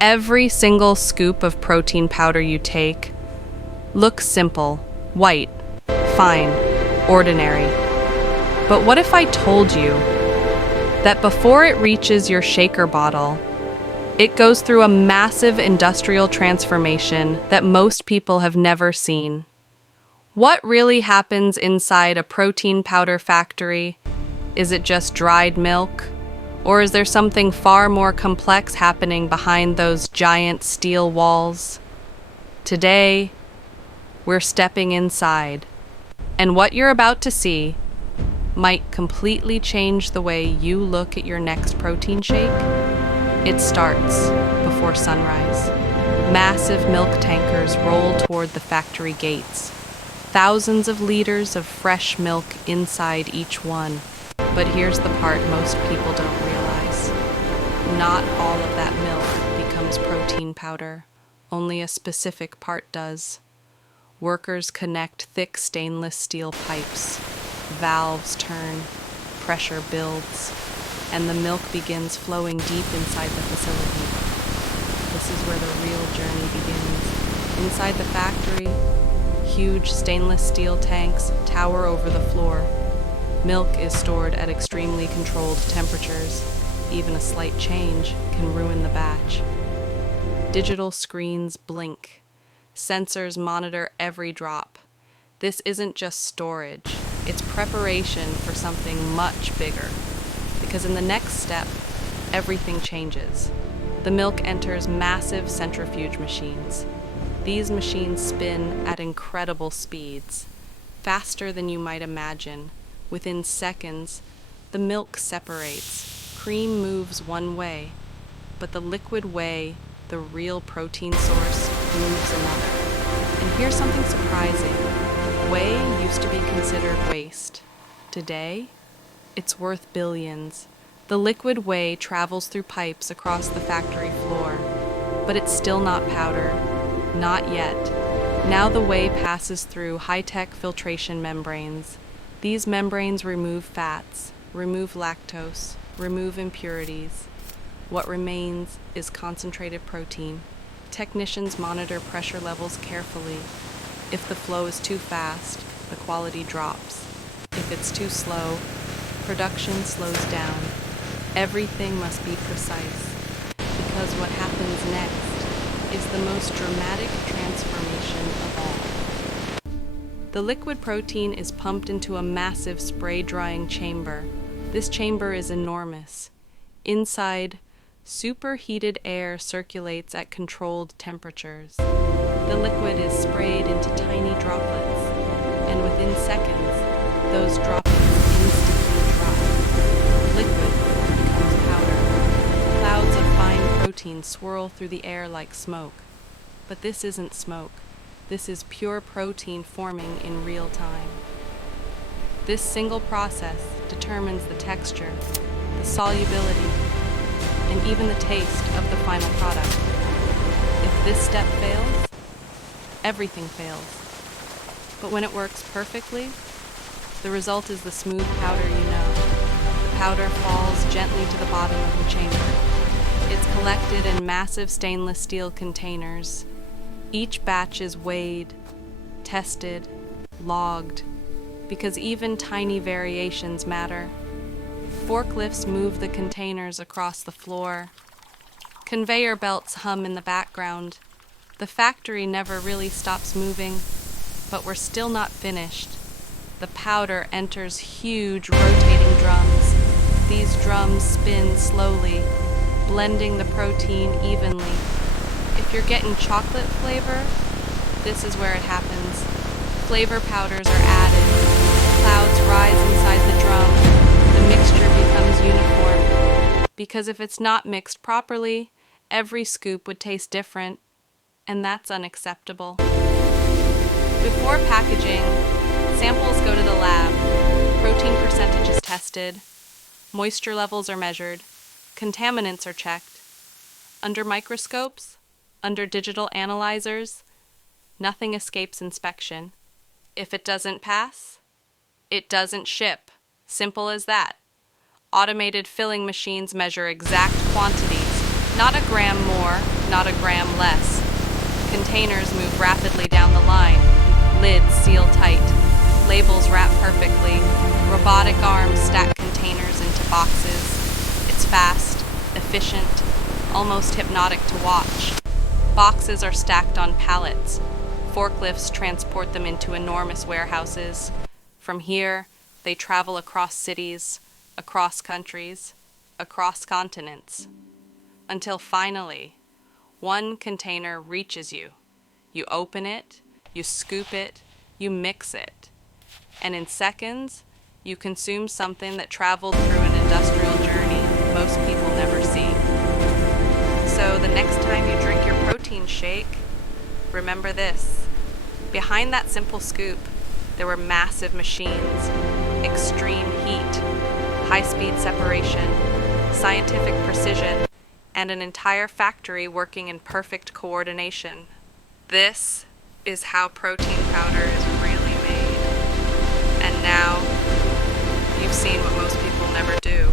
Every single scoop of protein powder you take looks simple, white, fine, ordinary. But what if I told you that before it reaches your shaker bottle, it goes through a massive industrial transformation that most people have never seen? What really happens inside a protein powder factory? Is it just dried milk? Or is there something far more complex happening behind those giant steel walls? Today, we're stepping inside, and what you're about to see might completely change the way you look at your next protein shake. It starts before sunrise. Massive milk tankers roll toward the factory gates. Thousands of liters of fresh milk inside each one. But here's the part most people don't realize. Not all of that milk becomes protein powder. Only a specific part does. Workers connect thick stainless steel pipes. Valves turn, pressure builds, and the milk begins flowing deep inside the facility. This is where the real journey begins. Inside the factory, huge stainless steel tanks tower over the floor. Milk is stored at extremely controlled temperatures. Even a slight change can ruin the batch. Digital screens blink. Sensors monitor every drop. This isn't just storage, it's preparation for something much bigger. Because in the next step, everything changes. The milk enters massive centrifuge machines. These machines spin at incredible speeds, faster than you might imagine. Within seconds, the milk separates. Cream moves one way, but the liquid whey, the real protein source, moves another. And here's something surprising. Whey used to be considered waste. Today, it's worth billions. The liquid whey travels through pipes across the factory floor, but it's still not powder. Not yet. Now the whey passes through high-tech filtration membranes. These membranes remove fats, remove lactose, remove impurities. What remains is concentrated protein. Technicians monitor pressure levels carefully. If the flow is too fast, the quality drops. If it's too slow, production slows down. Everything must be precise, because what happens next is the most dramatic transformation of all. The liquid protein is pumped into a massive spray drying chamber. This chamber is enormous. Inside, superheated air circulates at controlled temperatures. The liquid is sprayed into tiny droplets, and within seconds, those droplets instantly drop. Liquid becomes powder. Clouds of fine protein swirl through the air like smoke. But this isn't smoke. This is pure protein forming in real time. This single process determines the texture, the solubility, and even the taste of the final product. If this step fails, everything fails. But when it works perfectly, the result is the smooth powder you know. The powder falls gently to the bottom of the chamber. It's collected in massive stainless steel containers. Each batch is weighed, tested, logged, because even tiny variations matter. Forklifts move the containers across the floor. Conveyor belts hum in the background. The factory never really stops moving, but we're still not finished. The powder enters huge rotating drums. These drums spin slowly, blending the protein evenly. If you're getting chocolate flavor, this is where it happens. Flavor powders are added. Clouds rise inside the drum. The mixture becomes uniform. Because if it's not mixed properly, every scoop would taste different, and that's unacceptable. Before packaging, samples go to the lab. Protein percentage is tested. Moisture levels are measured. Contaminants are checked. Under microscopes, under digital analyzers, nothing escapes inspection. If it doesn't pass, it doesn't ship. Simple as that. Automated filling machines measure exact quantities, not a gram more, not a gram less. Containers move rapidly down the line, lids seal tight, labels wrap perfectly, robotic arms stack containers into boxes. It's fast, efficient, almost hypnotic to watch. Boxes are stacked on pallets. Forklifts transport them into enormous warehouses. From here, they travel across cities, across countries, across continents, until finally, one container reaches you. You open it, you scoop it, you mix it, and in seconds, you consume something that traveled through an industrial journey most people never see. So the next time you drink your protein shake, remember this. Behind that simple scoop, there were massive machines, extreme heat, high-speed separation, scientific precision, and an entire factory working in perfect coordination. This is how protein powder is really made. And now, you've seen what most people never do.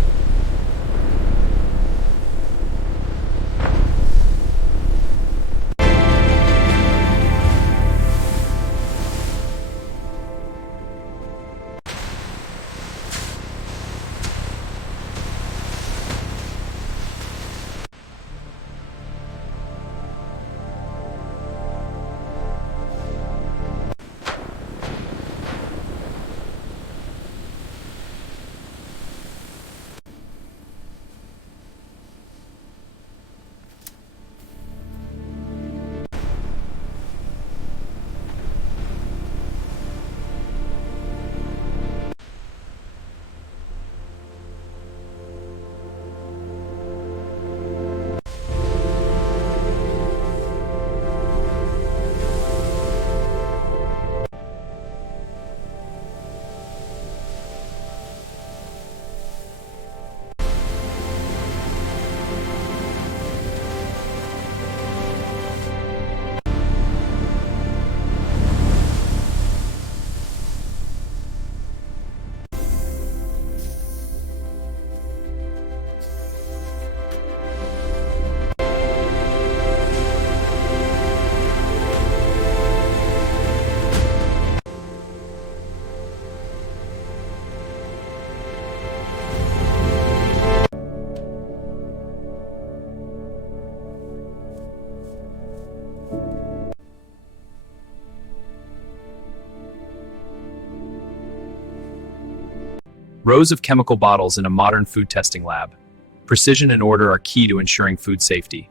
Rows of chemical bottles in a modern food testing lab. Precision and order are key to ensuring food safety.